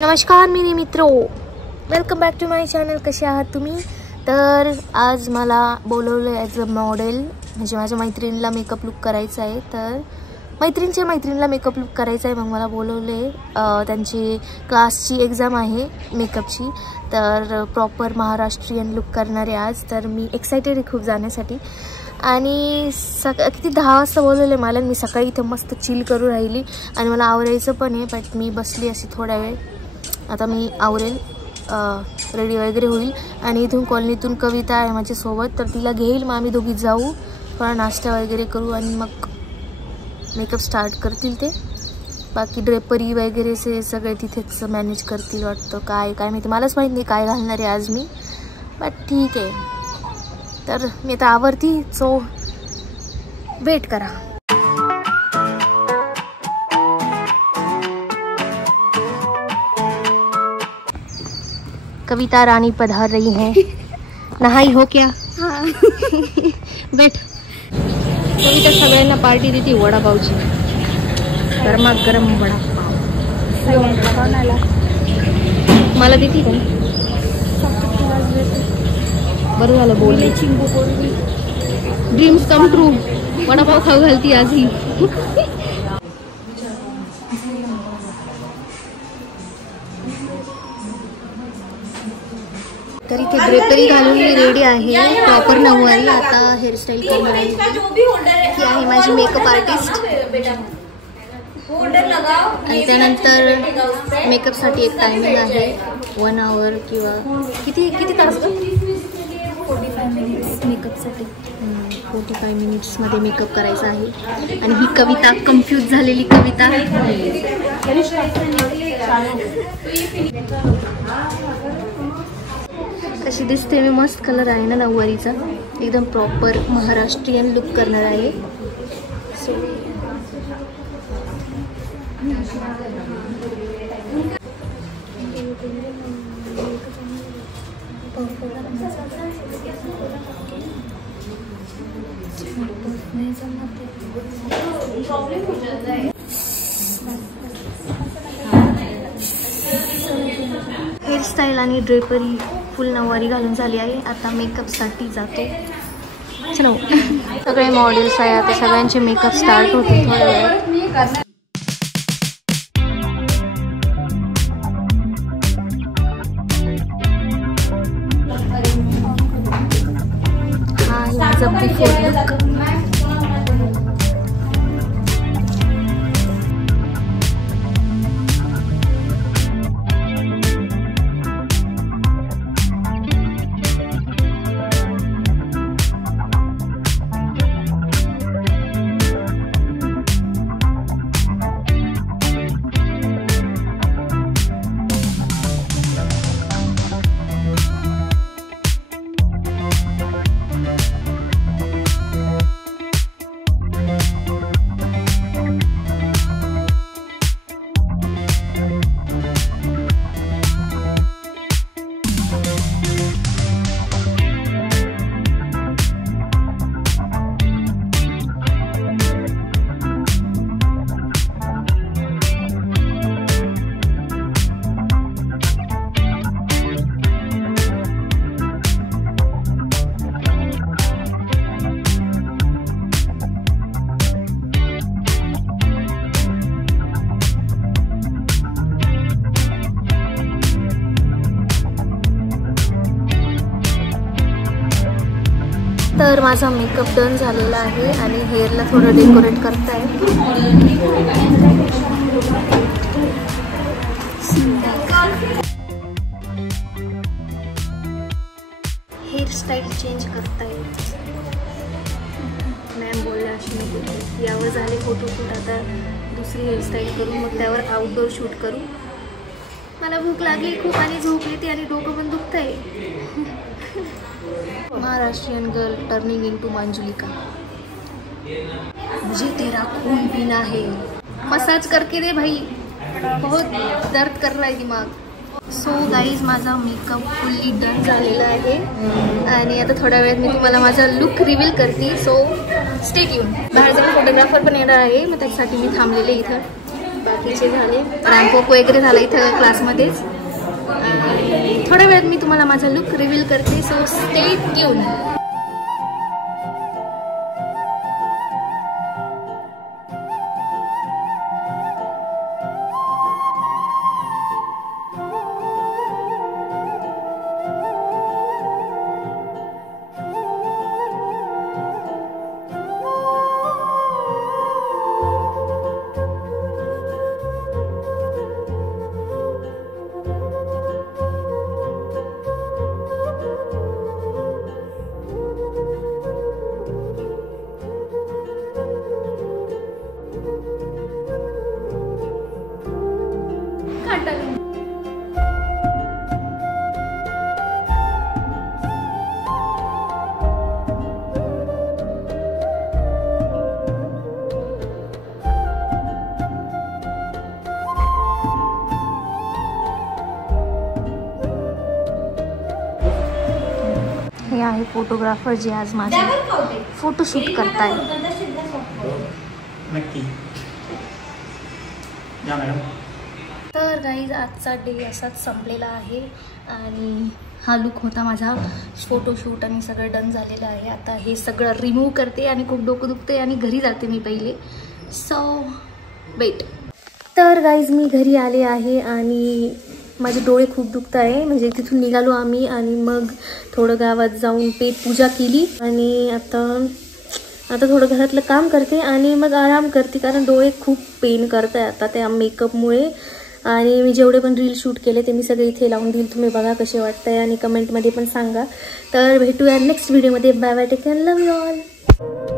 नमस्कार मेरे मित्रों, welcome back to my channel. कसे आहात तुम्ही? तर आज मला बोलवलं ॲज अ मॉडेल, म्हणजे माझ्या मैत्रिणीला मेकअप लुक करायचा आहे. तर मैत्रिणीला मेकअप लुक करायचा आहे, मग मला बोलवले. त्यांची क्लासची एक्झाम आहे मेकअपची, तर प्रॉपर महाराष्ट्रीयन लुक करणारे आज. तर मी एक्सायटेड आहे खूप जाण्यासाठी. आणि किती 10 वाजता बोलवले मला. मी सकाळी इथं मस्त चिल करू राहिली आणि मला आवरायचं पण आहे, बट मी बसली अशी थोडा वेळ. आता मी आवरेल, रेडी वगैरे होईल आणि इथून कॉलनीतून कविता आहे माझ्यासोबत, तर तिला घेईल. मग आम्ही दोघी जाऊ, थोडा नाश्ता वगैरे करू आणि मग मेकअप स्टार्ट करतील ते. बाकी ड्रेपरी वगैरे सगळे तिथेच मॅनेज करतील वाटतं. काय माहिती, मलाच माहीत नाही काय घालणार आहे आज मी, बट ठीक आहे. तर मी आता आवरती, सो वेट करा. कविता रानी पधार रही हैं. नहाई हो क्या? हाँ. बैठ. कविता सगळ्यांना पार्टी देती वडापावची, गरमागरम वडापाव. मला देती का? बरं झालं बोलली. Dreams come true. वडापाव खाऊ घालती आज ही. तर इथे ड्रेपरी घालून मी रेडी आहे, प्रॉपर नऊवारी. आता हेअरस्टाईल करणार आहे. ही आहे माझी मेकअप आर्टिस्ट. आणि त्यानंतर मेकअपसाठी एक टायमिंग आहे 1 आवर किंवा किती तास? 45 मिनिट्स मेकअपसाठी. 45 मिनिट्समध्ये मेकअप करायचा आहे. आणि ही कविता, कन्फ्यूज झालेली कविता. कशी दिसते मी? मस्त कलर आहे ना नऊवारीचा, एकदम प्रॉपर महाराष्ट्रीयन लुक करणार आहे. सो हेअरस्टाईल आणि ड्रेपरी फुल नऊवारी घालून झाली आहे. आता मेकअपसाठी जातो. चलो. सगळे मॉडेल्स आहे, आता सगळ्यांचे मेकअप स्टार्ट होते थोड्या वेळात. हा माझा बिफोर लुक. तर माझा मेकअप डन झालेला आहे आणि हेअरला थोडं डेकोरेट करताय. हेअरस्टाईल चेंज करताय. मॅम बोलल्या अशी यावर झाले फोटोशूट, आता दुसरी हेअरस्टाईल करू, मग त्यावर आउटडोर शूट करू. मला भूक लागली खूप आणि झोप येते आणि डोकं पण दुखतंय. Maharashtrian girl turning into Manjulika. मुझे तेरा खून पीना है. मसाज करके दे भाई, बहुत दर्द कर रहा है दिमाग. सो गाईज, माझा मेकअप फुल्ली डन झालेला आहे आणि आता थोड्या वेळात मी तुम्हाला माझा लुक रिव्हील करते. So stay tune. बाहेर जाऊन फोटोग्राफर पण येणार आहे, मग त्याच्यासाठी मी थांबलेले इथं. बाकीचे झाले. रॅम्पॉक वगैरे झालं इथं क्लासमध्येच. थोड्या वेळात मी तुम्हाला माझा लुक रिव्हील करते, सो स्टे ट्यून. हे आहे फोटोग्राफर जे आज माझे फोटोशूट करताय. तर गाईज आजचा डे असाच संपलेला आहे आणि हा लुक होता माझा फोटोशूट आणि सगळं डन झालेलं आहे. आता हे सगळं रिमूव्ह करते आणि खूप डोकं दुखते आणि घरी जाते मी पहिले. So wait. तर गाईज मी घरी आले आहे आणि माझे डोळे खूप दुखत आहे. म्हणजे तिथून निघालो आम्ही आणि मग थोडं गावात जाऊन पेट पूजा केली आणि आता थोडं घरातलं काम करते आणि मग आराम करते, कारण डोळे खूप पेन करत आहे आता त्या मेकअपमुळे. आणि मी जेवढे पण रील शूट केले ते मी सगळे इथे लावून देईल. तुम्ही बघा कसे वाटतंय आणि कमेंटमध्ये पण सांगा. तर भेटूया नेक्स्ट व्हिडिओमध्ये. Bye bye, take care, love you all.